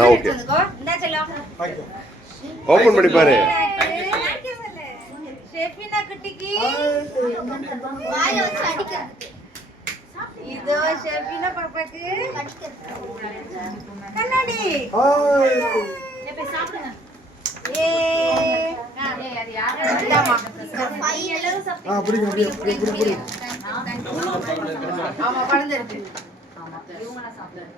Okay open பண்ணி பாரு. ஷெஃபினா குட்டிக்கு வாய வச்சு அடிக்கிறது. இதோ ஷெஃபினா பாப்பாக்கு கண்ணாடி. எப்ப சாப்பிடுங்க. ஏ அது யாரா இல்லாமா எல்லாரும் சாப்பிடுங்க. அப்படிங்க. ஆமா பழந்திருக்கு. ஆமா இவங்க நான் சாப்பிடுறேன்.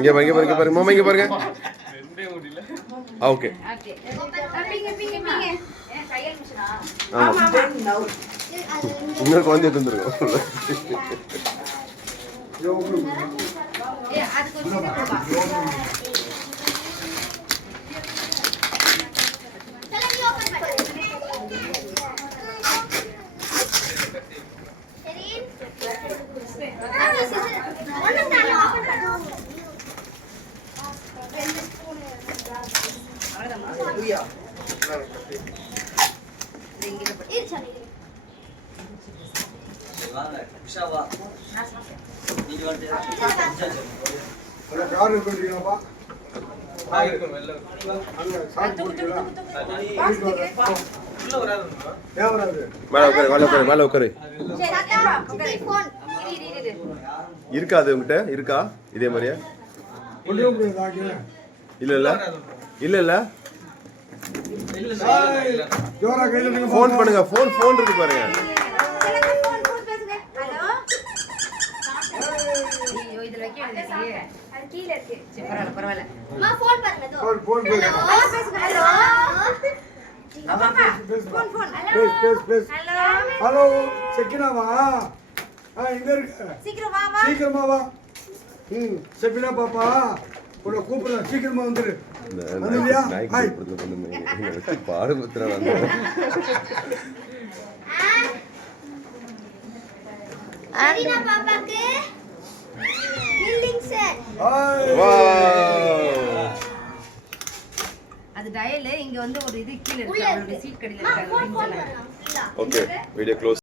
இங்க பாருங்க மாமா இங்க பாருங்க. ஓகே ஓகே பிங்க கையல் மிஷனா. ஆமா இன்னொரு குழந்தைய தந்துருங்க. ஏ அது கொஞ்சம் போடுவா. चलो ये ओपन कर शरीर ஒண்ணு தான் ஓபன் பண்ணு. ஐயா வாங்க விஷாவா நீங்க வந்து கார் இருக்கீங்கப்பா இருக்கும் வெல்ல அங்க சாப்பிட்டு உள்ள வராது தேவராது மேல உட்காரு. சரி ஃபோன் இரு இருக்கா அது உங்ககிட்ட இருக்கா இதே மாதிரியா? கொண்டு போய் தாக்கி இல்ல ஜோரா கையில எடுங்க. ஃபோன் பண்ணுங்க. ஃபோன் இருக்கு பாருங்க. ஃபோன் பேசுங்க. ஹலோ ஐயோ இதுல வைக்க வேண்டியது அது கீழ இருக்கு. சரி பரவாயில்லை அம்மா ஃபோன் பாருங்க தோ ஃபோன் பேசுங்க. ஹலோ பேசுங்க. ஹலோ பாப்பா ஃபோன் ஹலோ பேஸ் ஹலோ ஹலோ செக்கினாவா? இங்க இருக்கு. சீக்கிரமா வா. செப்பினா பாப்பா உன்னை கூப்பிடுறேன். சீக்கிரமா வந்துரு. வந்துறியா? ஹாய் பாடுபத்திர வந்து அரினா பாப்பாக்கு பில்டிங் செட். அது டயல் இங்க வந்து ஒரு இது கீழ இருக்கு. அவரோட சீட் கடியில இருக்கு. Okay video close.